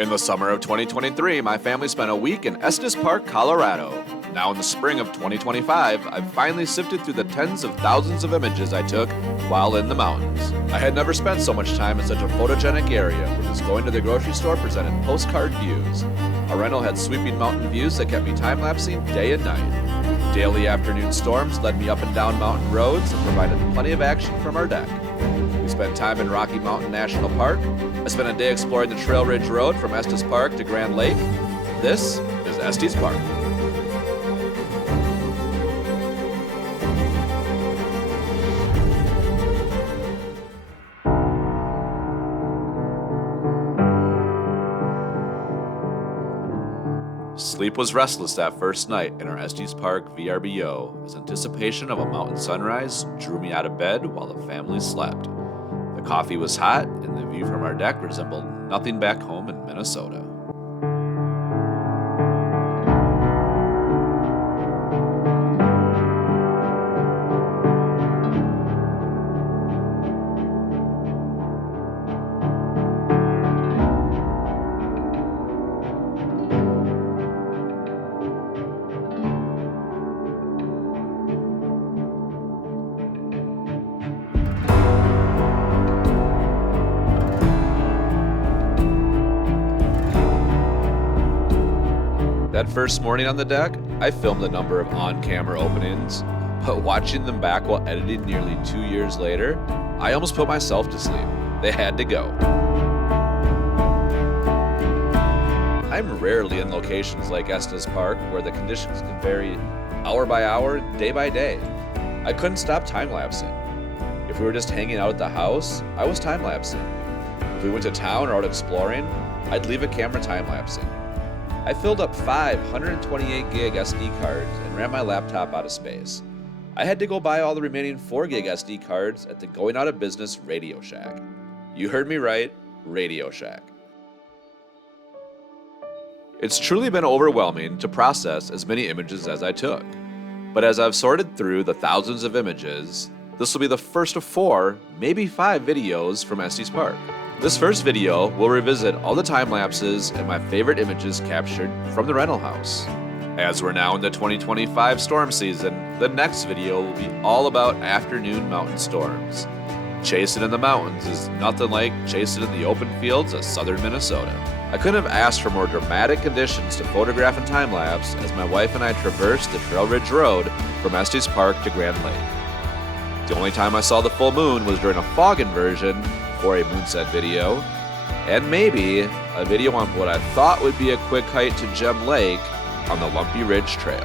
In the summer of 2023, my family spent a week in Estes Park, Colorado. Now in the spring of 2025, I've finally sifted through the tens of thousands of images I took while in the mountains. I had never spent so much time in such a photogenic area, where just going to the grocery store presented postcard views. Our rental had sweeping mountain views that kept me time-lapsing day and night. Daily afternoon storms led me up and down mountain roads and provided plenty of action from our deck. We spent time in Rocky Mountain National Park. I spent a day exploring the Trail Ridge Road from Estes Park to Grand Lake. This is Estes Park. Sleep was restless that first night in our Estes Park VRBO as anticipation of a mountain sunrise drew me out of bed while the family slept. The coffee was hot and the view from our deck resembled nothing back home in Minnesota. That first morning on the deck, I filmed a number of on-camera openings, but watching them back while editing nearly 2 years later, I almost put myself to sleep. They had to go. I'm rarely in locations like Estes Park where the conditions can vary hour by hour, day by day. I couldn't stop time-lapsing. If we were just hanging out at the house, I was time-lapsing. If we went to town or out exploring, I'd leave a camera time-lapsing. I filled up 5 128 gig SD cards and ran my laptop out of space. I had to go buy all the remaining 4 gig SD cards at the going out of business Radio Shack. You heard me right, Radio Shack. It's truly been overwhelming to process as many images as I took. But as I've sorted through the thousands of images, this will be the first of 4, maybe 5 videos from Estes Park. This first video will revisit all the time lapses and my favorite images captured from the rental house. As we're now in the 2025 storm season, the next video will be all about afternoon mountain storms. Chasing in the mountains is nothing like chasing in the open fields of southern Minnesota. I couldn't have asked for more dramatic conditions to photograph and time-lapse as my wife and I traversed the Trail Ridge Road from Estes Park to Grand Lake. The only time I saw the full moon was during a fog inversion for a moonset video, and maybe a video on what I thought would be a quick hike to Gem Lake on the Lumpy Ridge Trail.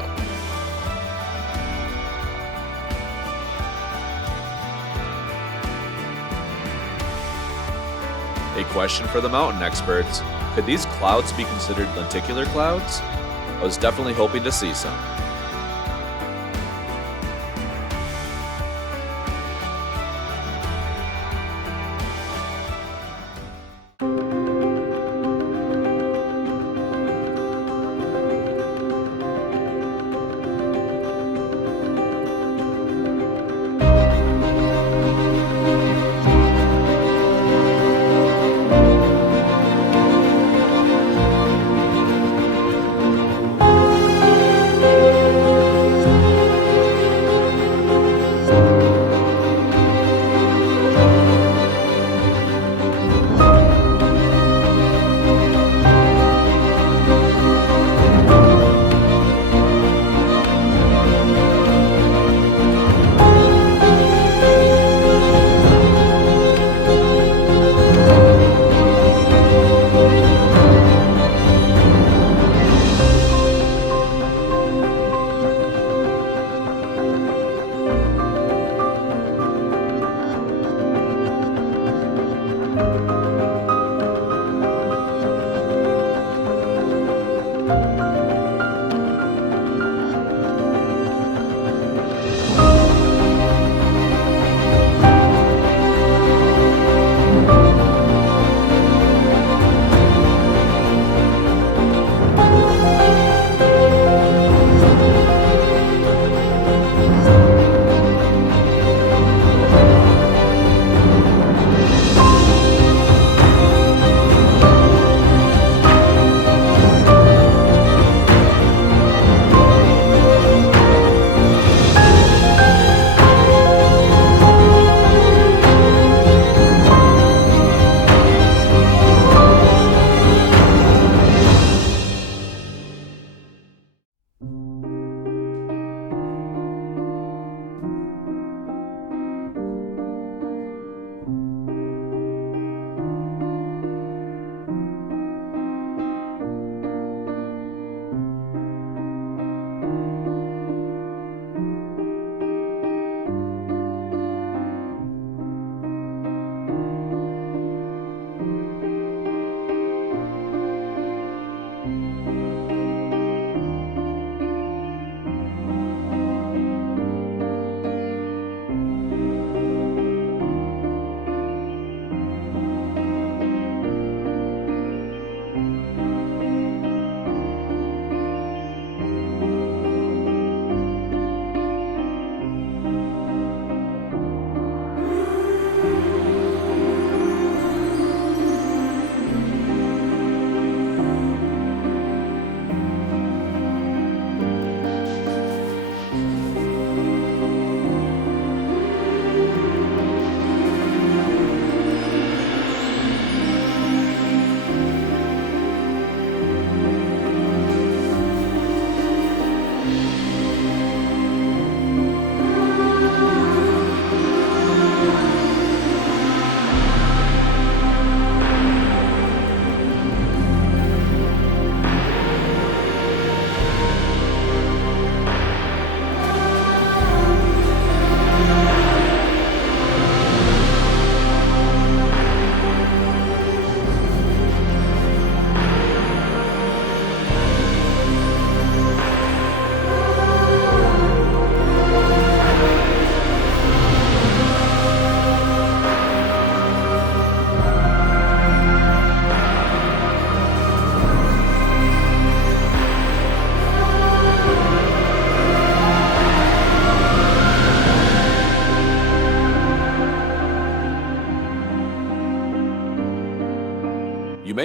A question for the mountain experts: could these clouds be considered lenticular clouds? I was definitely hoping to see some.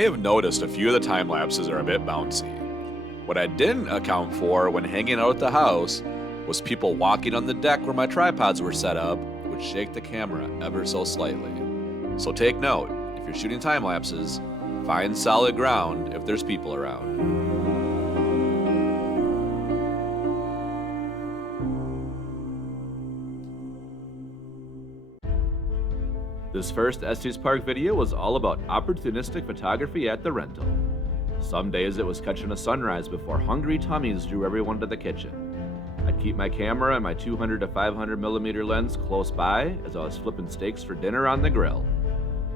have noticed a few of the time lapses are a bit bouncy. What I didn't account for when hanging out at the house was people walking on the deck where my tripods were set up would shake the camera ever so slightly. So take note, if you're shooting time lapses, find solid ground if there's people around. This first Estes Park video was all about opportunistic photography at the rental. Some days it was catching a sunrise before hungry tummies drew everyone to the kitchen. I'd keep my camera and my 200 to 500 millimeter lens close by as I was flipping steaks for dinner on the grill.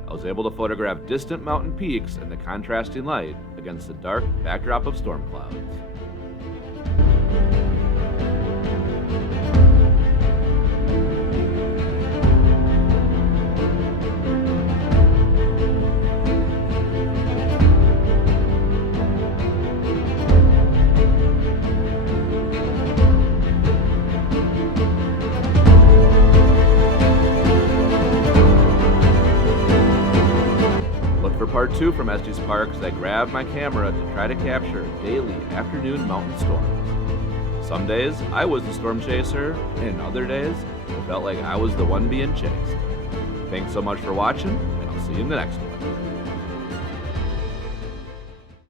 I was able to photograph distant mountain peaks and the contrasting light against the dark backdrop of storm clouds. Part 2 from Estes Park as I grabbed my camera to try to capture daily afternoon mountain storms. Some days I was the storm chaser, and other days it felt like I was the one being chased. Thanks so much for watching, and I'll see you in the next one.